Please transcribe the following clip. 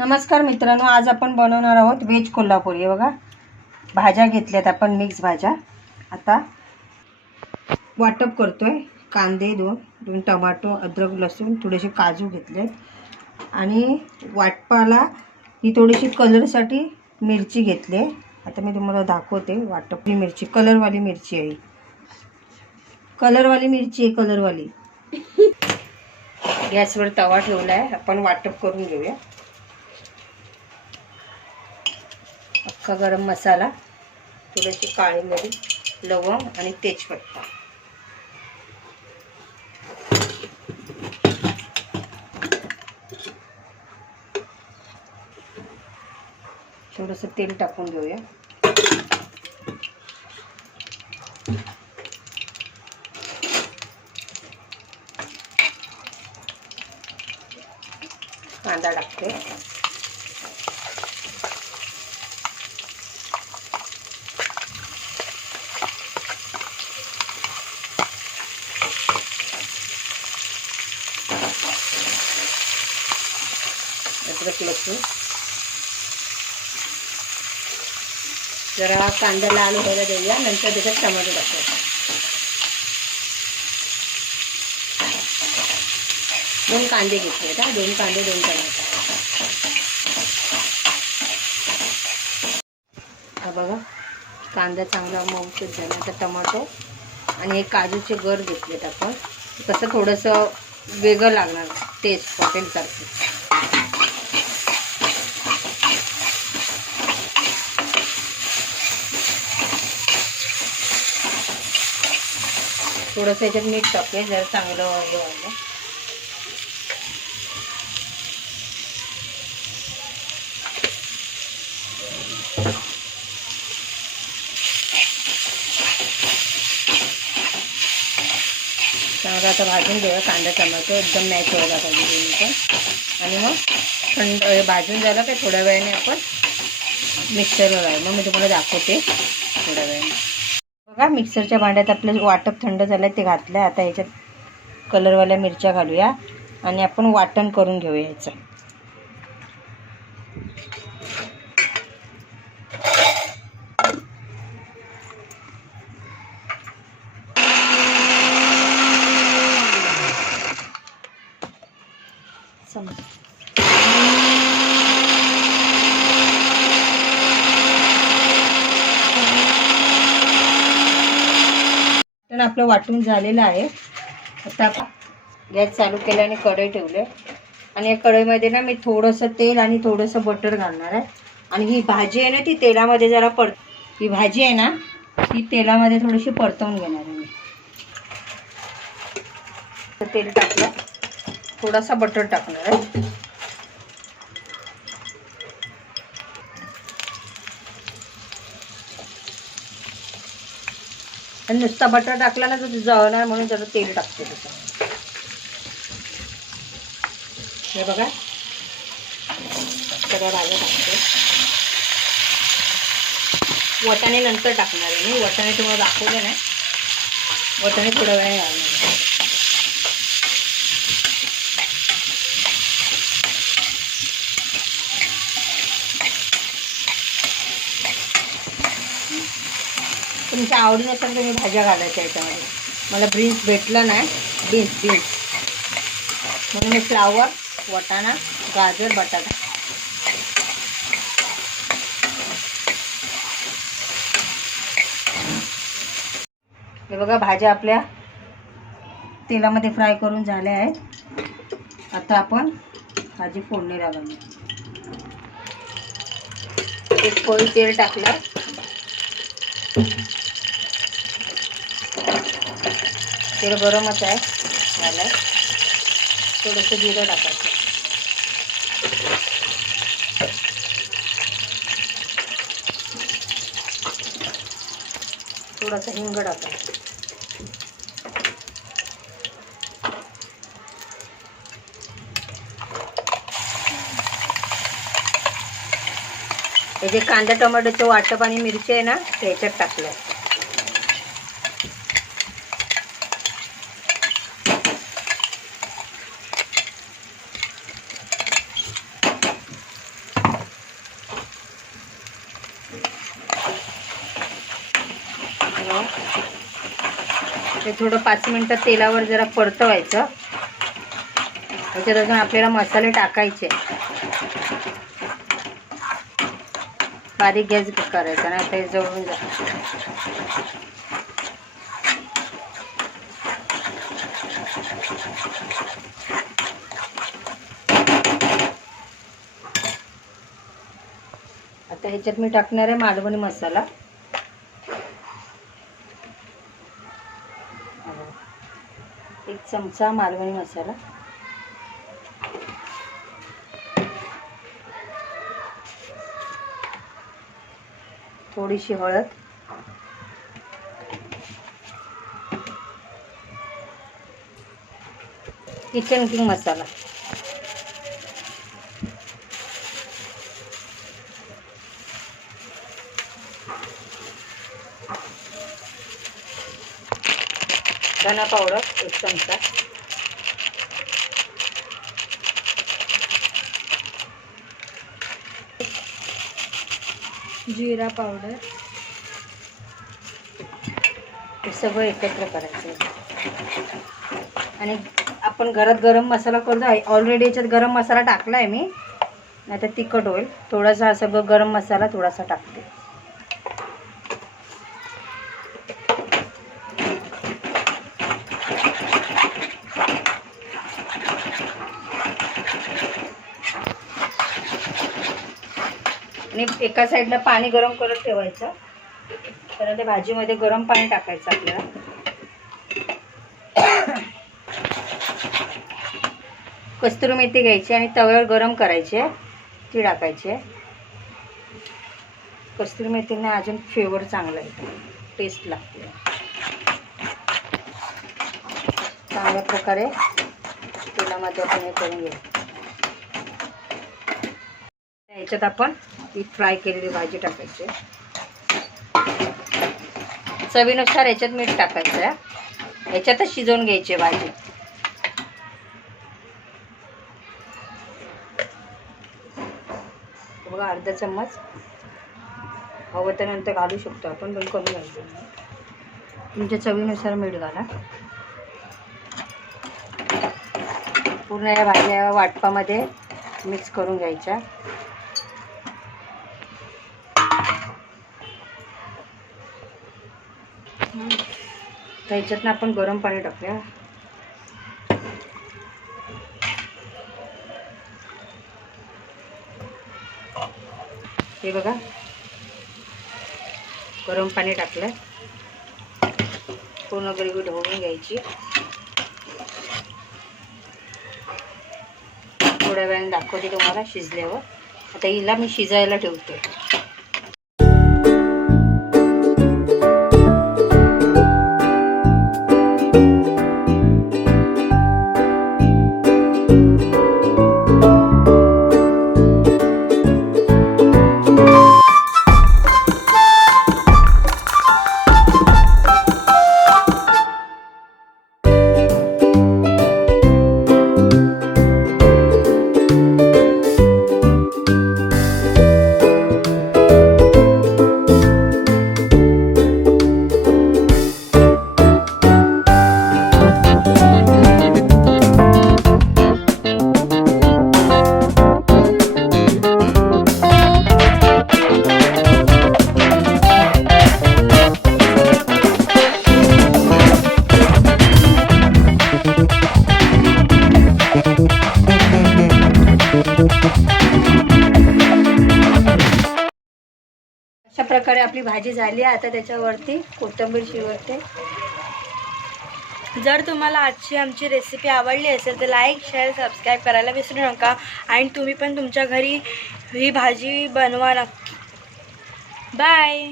नमस्कार मित्रांनो आज आपण बनवणार आहोत व्हेज कोल्हापुरी. बघा भाज्या घेतल्यात आपण मिक्स भाज्या. आता वाटप करतो आहे कांदे दोन दोन टमाटो अद्रक लसूण थोडेसे काजू घेतलेत. आणि वाटपाला मी थोडीशी कलरसाठी मिरची घेतली आता मी तुम्हाला दाखवते वाटपली मिरची कलरवाली मिरची आहे कलरवाली मिरची आहे कलरवाली. गॅसवर तवा ठेवला आहे आपण वाटप करून घेऊया. अख्खा गरम मसाला थोडीशी काळी मिरी लवंग आणि तेजपत्ता. थोडंसं तेल टाकून घेऊया. कांदा टाकते अद्रक लसूण. जरा कांदा लाल व्हायला देऊया नंतर त्याच्यात टमाटो टाकूया दोन कांदे घेतले का दोन कांदे दोन टमाटर हा बघा कांदा चांगला मऊसूत झाला आता टमाटो आणि हे काजूचे गर घेतलेत आपण. कसं थोडंसं वेगळं लागणार टेस्ट हॉटेलसारखं थोडंसं याच्यात मीठ टाकते जर चांगलं हे व्हायला. चांगलं आता भाजून घेऊया कांदा टमाटो एकदम मॅच व्हायला पाहिजे आणि मग थंड भाजून झालं काय थोड्या वेळाने आपण मिक्सरला लावू मग मी तुम्हाला दाखवते. बघा मिक्सरच्या भांड्यात आपलं वाटप थंड झालं ते घातलं आहे आता याच्यात कलरवाल्या मिरच्या घालूया आणि आपण वाटण करून घेऊया याचं. समजा वाटण आपलं वाटून झालेलं आहे. आता गॅस चालू केला आणि कढई ठेवले. आणि या कढईमध्ये ना मी थोडंसं तेल आणि थोडंसं बटर घालणार आहे. आणि ही भाजी आहे ना ती तेलामध्ये जरा पड ही भाजी आहे ना ती तेलामध्ये थोडीशी परतवून घेणार आहे मी. तर तेल टाकलं. थोडासा बटर टाकणार आहे. आणि नुसता बटर टाकला ना तर जळणार म्हणून त्याचं तेल टाकते त्याचं. हे बघा. सगळ्या भाज्या टाकते. वटाणे नंतर टाकणार आहे मी. वटाणे तुम्हाला दाखवले नाही. वटाणे थोड्या वेळ घालणार तुमच्या आवडीनुसार तुम्ही भाज्या घालायच्या याच्यामध्ये. मला बीन्स भेटलं नाही. बीन्स बीन्स म्हणून मी फ्लावर वटाणा गाजर बटाटा. हे बघा भाज्या आपल्या तेलामध्ये फ्राय करून झाल्या आहेत. आता आपण भाजी फोडणीला घालू. एक पोळी तेल टाकलं. तेल गरमच आहे झालं थोडंसं जिरं टाकायचं. थोडासा हिंग टाकायचं. हे जे कांदा टोमॅटोचं वाटप आणि मिरची आहे ना त्याच्यात ह्याच्यात बघा ते थोडं पाच मिनटं तेलावर जरा परतवायचं. त्याच्यात अजून आपल्याला मसाले टाकायचे. बारीक गॅस करायचा नाही ते जवळून जातं. आता ह्याच्यात मी टाकणार आहे मालवणी मसाला. चमचा मालवणी मसाला. थोडीशी हळद. Kitchen king masala. धना पावडर एक चमचा. जिरा पावडर. हे सगळं एकत्र करायचं. आणि आपण घरात गरम मसाला करतो आहे ऑलरेडी याच्यात गरम मसाला टाकला आहे मी. नाही तर तिखट होईल. थोडासा सगळं गरम मसाला थोडासा टाकते. आणि एका साईडला पाणी गरम करत ठेवायचं. तर त्या भाजीमध्ये गरम पाणी टाकायचं आपल्याला. कस्तुरी मेथी घ्यायची आणि तव्यावर गरम करायची. ती टाकायची. कस्तुरी मेथीने अजून फ्लेवर चांगला येतो. टेस्ट लागते. चांगल्या प्रकारे तेलामध्ये आपण हे करून घेऊ. याच्यात आपण ती फ्राय केलेली भाजी टाकायची. चवीनुसार याच्यात मीठ टाकायचं आहे. याच्यातच शिजवून घ्यायची आहे भाजी. बघा अर्धा चम्मच. हवं तर नंतर घालू शकतो आपण पण कमी घालतो तुमच्या चवीनुसार मीठ घाला. पूर्ण या भाज्या वाटपामध्ये मिक्स करून घ्यायच्या. तर ह्याच्यातनं आपण गरम पाणी टाकूया. हे बघा. गरम पाणी टाकलं पूर्ण ग्रेव्ही ढवळून घ्यायची. थोड्या वेळाने दाखवते तुम्हाला शिजल्यावर. आता हिला मी शिजायला ठेवते. अशा प्रकारे आपली भाजी झाली आहे. आता त्याच्यावरती कोथिंबीर शिवरते जर तुम्हाला आजची आमची रेसिपी आवडली असेल तर लाईक शेअर सबस्क्राईब करायला विसरू नका. आणि तुम्ही पण तुमच्या घरी ही भाजी बनवा नक्की. बाय